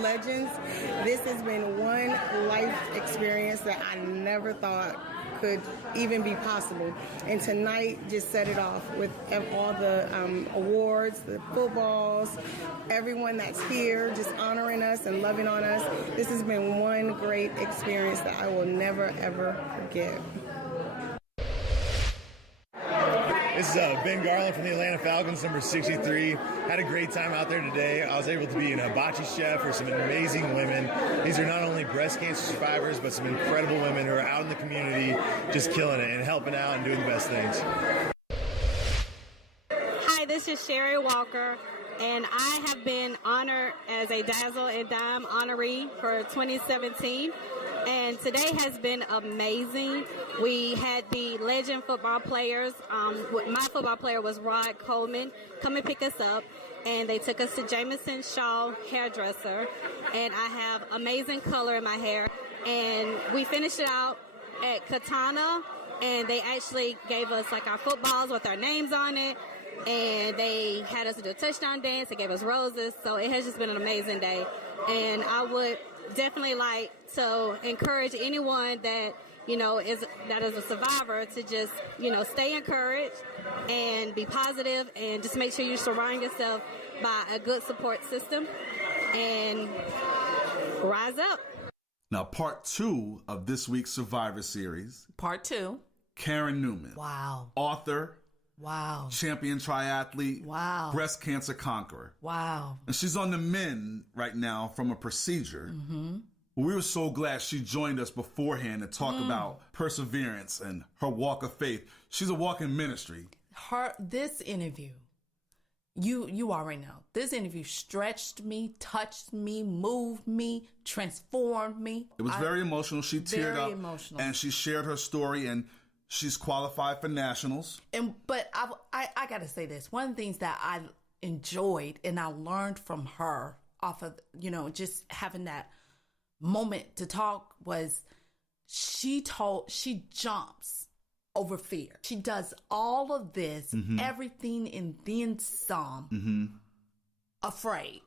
legends. This has been one life experience that I never thought could even be possible. And tonight just set it off with all the awards, the footballs, everyone that's here just honoring us and loving on us. This has been one great experience that I will never, ever forget. This is Ben Garland from the Atlanta Falcons, number 63. Had a great time out there today. I was able to be an hibachi chef for some amazing women. These are not only breast cancer survivors, but some incredible women who are out in the community just killing it and helping out and doing the best things. Hi, this is Sherry Walker, and I have been honored as a Dazzle and Dine honoree for 2017. And today has been amazing. We had the legend football players. My football player was Rod Coleman come and pick us up, and they took us to Jameson Shaw hairdresser. And I have amazing color in my hair. And we finished it out at Katana, and they actually gave us like our footballs with our names on it. And they had us do a touchdown dance. They gave us roses. So it has just been an amazing day. And I would definitely like to encourage anyone that, is a survivor to just, stay encouraged and be positive and just make sure you surround yourself by a good support system and rise up. Now, part 2 of this week's Survivor Series. Part 2. Karen Newman. Wow. Author. Wow. Champion triathlete. Wow. Breast cancer conqueror. Wow. And she's on the mend right now from a procedure. Mm-hmm. We were so glad she joined us beforehand to talk about perseverance and her walk of faith. She's a walking ministry. This interview, you already know. This interview stretched me, touched me, moved me, transformed me. It was very emotional. She teared up. Very emotional. And she shared her story, and she's qualified for nationals. But I got to say this. One of the things that I enjoyed and I learned from her off of, just having that moment to talk was she jumps over fear. She does all of this, everything and then some, afraid.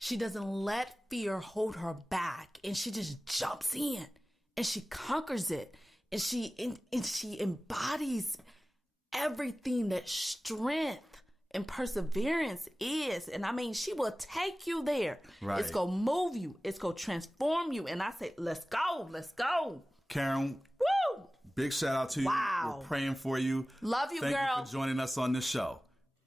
She doesn't let fear hold her back, and she just jumps in and she conquers it. And she embodies everything that strength and perseverance is. And I mean, she will take you there. Right. It's going to move you. It's going to transform you. And I say, let's go. Let's go. Karen. Woo! Big shout out to you. Wow. We're praying for you. Love you, Thank girl. you for joining us on this show.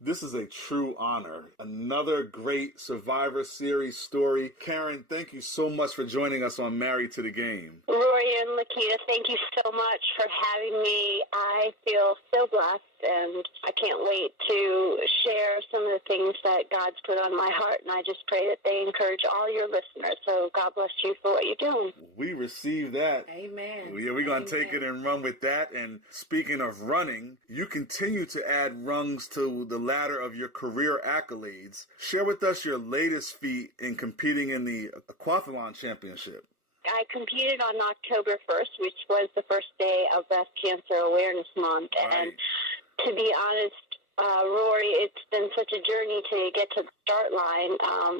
This is a true honor. Another great Survivor Series story. Karen, thank you so much for joining us on Married to the Game. Rory and Lakita, thank you so much for having me. I feel so blessed, and I can't wait to share some of the things that God's put on my heart, and I just pray that they encourage all your listeners. So God bless you for what you're doing. We receive that. Amen. Yeah, we're going to take it and run with that. And speaking of running, you continue to add rungs to the ladder of your career accolades. Share with us your latest feat in competing in the Aquathlon Championship. I competed on October 1st, which was the first day of Breast Cancer Awareness Month. Right. And to be honest, Rory, it's been such a journey to get to the start line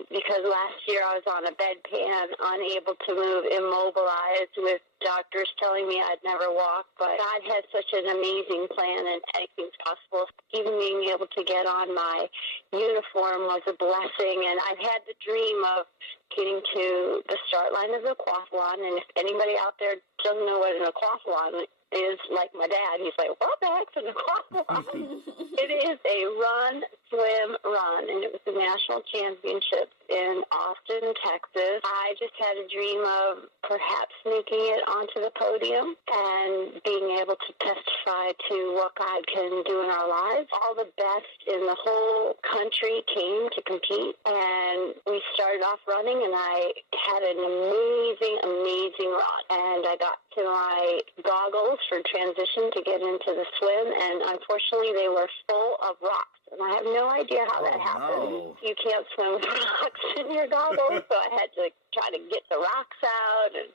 because last year I was on a bedpan, unable to move, immobilized, with doctors telling me I'd never walk. But God has such an amazing plan, and anything's possible. Even being able to get on my uniform was a blessing, and I've had the dream of getting to the start line of the aquathlon. And if anybody out there doesn't know what an aquathlon is, like my dad, he's like, what the heck's an aquathlon? It is a run, swim, run, and it was the national championships in Austin, Texas. I just had a dream of perhaps making it onto the podium and being able to testify to what God can do in our lives. All the best in the whole country came to compete, and we started off running, and I had an amazing run. And I got to my goggles for transition to get into the swim, and unfortunately they were full of rocks. And I have no idea how that happened. No. You can't swim with rocks in your goggles, so I had to try to get the rocks out, and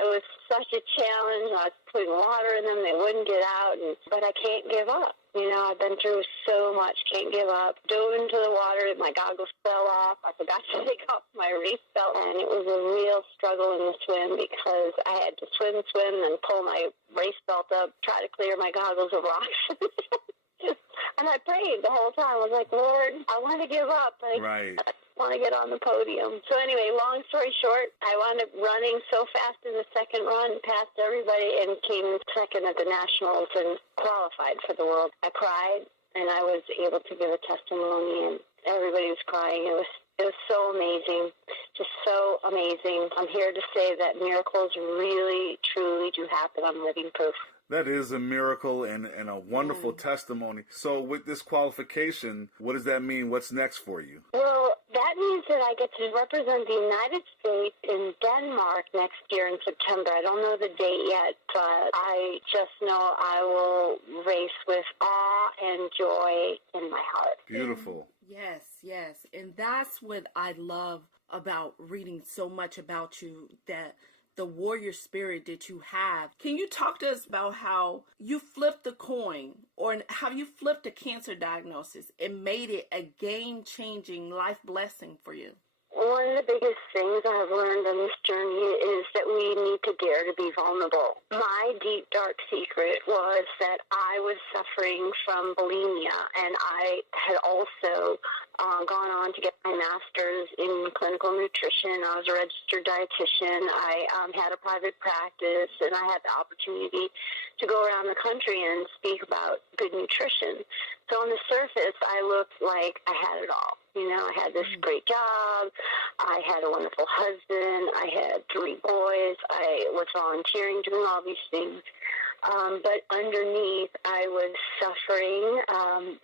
it was such a challenge. I was putting water in them, they wouldn't get out, but I can't give up. You know, I've been through so much, can't give up. Dove into the water, my goggles fell off. I forgot to take off my race belt, and it was a real struggle in the swim because I had to swim, and pull my race belt up, try to clear my goggles of rocks. And I prayed the whole time. I was like, Lord, I want to give up. I want to get on the podium. So anyway, long story short, I wound up running so fast in the second run, passed everybody, and came second at the Nationals and qualified for the World. I cried, and I was able to give a testimony, and everybody was crying. It was so amazing, just so amazing. I'm here to say that miracles really, truly do happen. I'm living proof. That is a miracle and a wonderful testimony. So with this qualification, what does that mean? What's next for you? Well, that means that I get to represent the United States in Denmark next year in September. I don't know the date yet, but I just know I will race with awe and joy in my heart. Beautiful. Yes. And that's what I love about reading so much about you, that the warrior spirit that you have. Can you talk to us about how you flipped the coin, or how you flipped a cancer diagnosis and made it a game-changing life blessing for you? One of the biggest things I've learned on this journey is that we need to dare to be vulnerable. My deep, dark secret was that I was suffering from bulimia, and I had also gone on to get my master's in clinical nutrition. I was a registered dietitian. I had a private practice, and I had the opportunity to go around the country and speak about good nutrition. So on the surface, I looked like I had it all. You know, I had this great job. I had a wonderful husband. I had 3 boys. I was volunteering, doing all these things. But underneath, I was suffering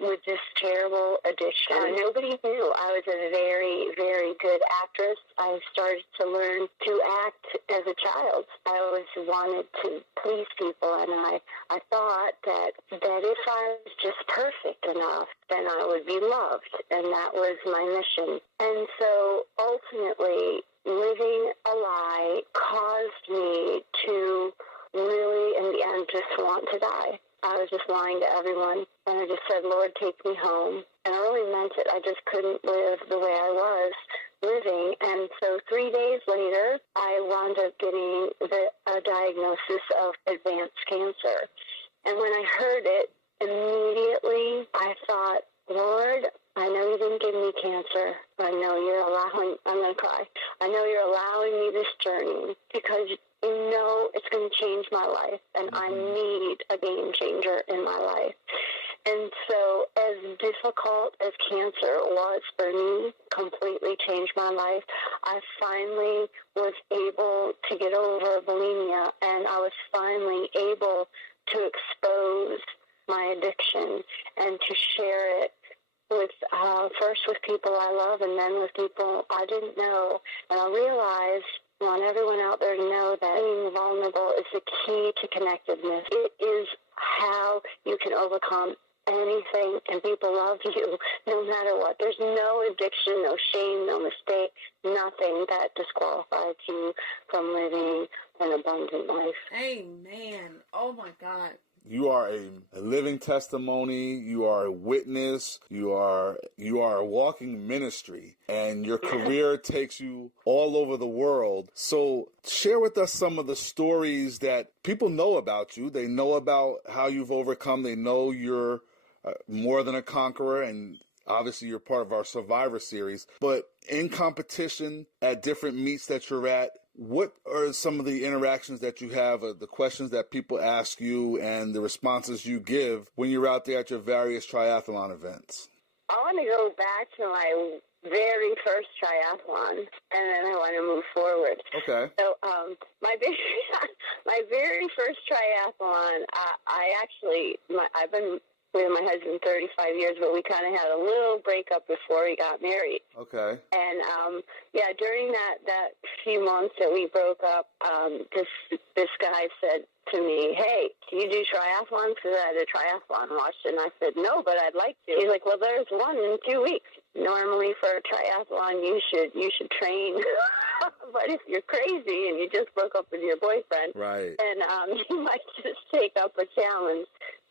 with this terrible addiction. Nobody knew I was a very, very good actress. I started to learn to act as a child. I always wanted to please people, and I thought that if I was just perfect enough, then I would be loved, and that was my mission. And so ultimately, living a lie caused me to really, in the end, just want to die. I was just lying to everyone, and I just said, Lord, take me home. And I really meant it. I just couldn't live the way I was living. And so 3 days later, I wound up getting a diagnosis of advanced cancer. And when I heard it, immediately I thought, Lord, I know you didn't give me cancer. I know you're allowing, I'm going to cry. I know you're allowing me this journey because you know it's going to change my life, and I need a game changer in my life. And so as difficult as cancer was for me, completely changed my life, I finally was able to get over bulimia, and I was finally able to expose my addiction and to share it with first with people I love, and then with people I didn't know. And I realized, I want everyone out there to know that being vulnerable is the key to connectedness. It is how you can overcome anything, and people love you no matter what. There's no addiction, no shame, no mistake, nothing that disqualifies you from living an abundant life. Amen. Oh my God. You are a living testimony. You are a witness. You are a walking ministry, and your career takes you all over the world. So share with us some of the stories that people know about you. They know about how you've overcome. They know you're more than a conqueror, and obviously you're part of our Survivor series. But in competition, at different meets that you're at, what are some of the interactions that you have, the questions that people ask you, and the responses you give when you're out there at your various triathlon events? I want to go back to my very first triathlon, and then I want to move forward. Okay. So my very first triathlon, I've been with my husband 35 years, but we kind of had a little breakup before we got married. Okay. And during that few months that we broke up, this guy said to me, "Hey, do you do triathlons?" Because I had a triathlon watch, and I said, "No, but I'd like to." He's like, "Well, there's one in 2 weeks. Normally for a triathlon, you should train." But if you're crazy and you just broke up with your boyfriend, right, then you might just take up a challenge.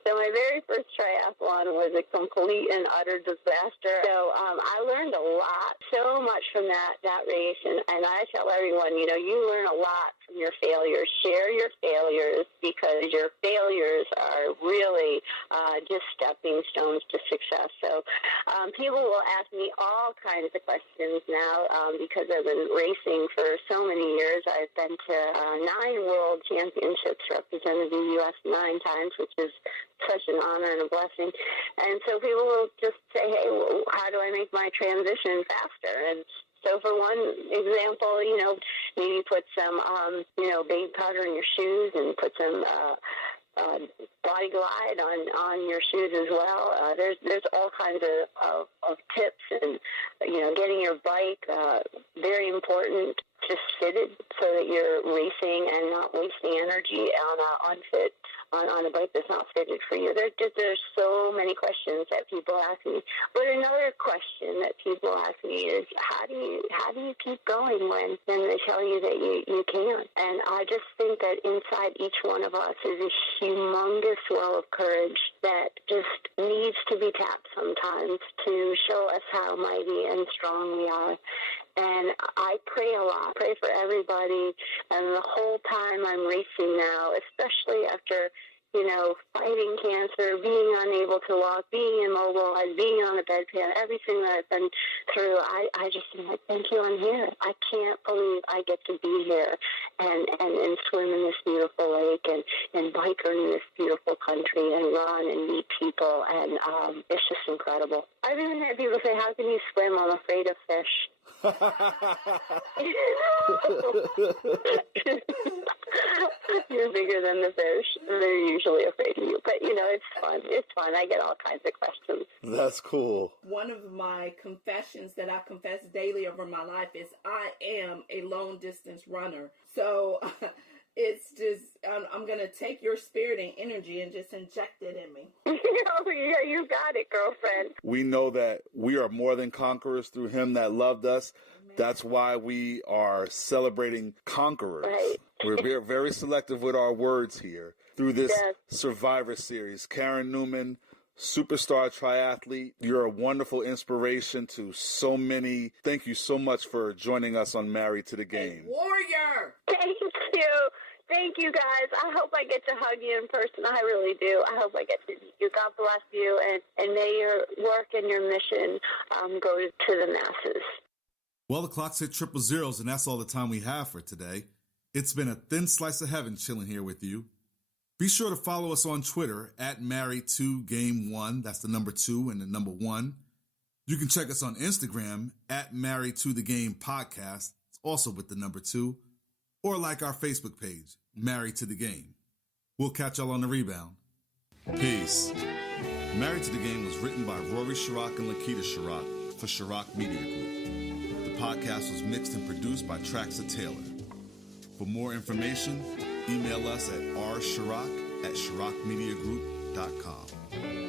So my very first triathlon was a complete and utter disaster. So I learned a lot, so much from that race. And I tell everyone, you learn a lot from your failures. Share your failures, because your failures are really just stepping stones to success. So people will ask me all kinds of questions now because I've been racing for so many years. I've been to 9 world championships, represented the U.S. 9 times, which is such an honor and a blessing. And so people will just say, hey, well, how do I make my transition faster? And so for one example, maybe put some, baby powder in your shoes and put some Body Glide on your shoes as well. There's all kinds of tips, and getting your bike very important, just fitted so that you're racing and not wasting energy on a bike that's not fitted for you. There's so many questions that people ask me. But another question that people ask me is, how do you keep going when they tell you that you can't? And I just think that inside each one of us is a humongous well of courage that just needs to be tapped sometimes to show us how mighty and strong we are. And I pray a lot, pray for everybody. And the whole time I'm racing now, especially after, fighting cancer, being unable to walk, being immobilized, being on a bedpan, everything that I've been through, I just am like, thank you, I'm here. I can't believe I get to be here and swim in this beautiful lake and bike in this beautiful country and run and meet people. And it's just incredible. I've even had people say, how can you swim? I'm afraid of fish. You're bigger than the fish. They're usually afraid of you. But, it's fun. It's fun. I get all kinds of questions. That's cool. One of my confessions that I confess daily over my life is I am a long distance runner. So it's just, I'm going to take your spirit and energy and just inject it in me. Yeah, you got it, girlfriend. We know that we are more than conquerors through him that loved us. That's why we are celebrating conquerors. Right. We're very selective with our words here through this Survivor Series. Karen Newman, superstar triathlete. You're a wonderful inspiration to so many. Thank you so much for joining us on Married to the Game. Warrior! Thank you. Thank you, guys. I hope I get to hug you in person. I really do. I hope I get to meet you. God bless you, and may your work and your mission go to the masses. Well, the clock's hit 000, and that's all the time we have for today. It's been a thin slice of heaven chilling here with you. Be sure to follow us on Twitter at Married2Game1. That's the number 2 and the number 1. You can check us on Instagram at Married to the Game Podcast. It's also with the number 2. Or like our Facebook page, Married to the Game. We'll catch y'all on the rebound. Peace. Married to the Game was written by Rory Chirac and Lakita Chirac for Chirac Media Group. The podcast was mixed and produced by Traxa Taylor. For more information, email us at rchirac@chiracmediagroup.com.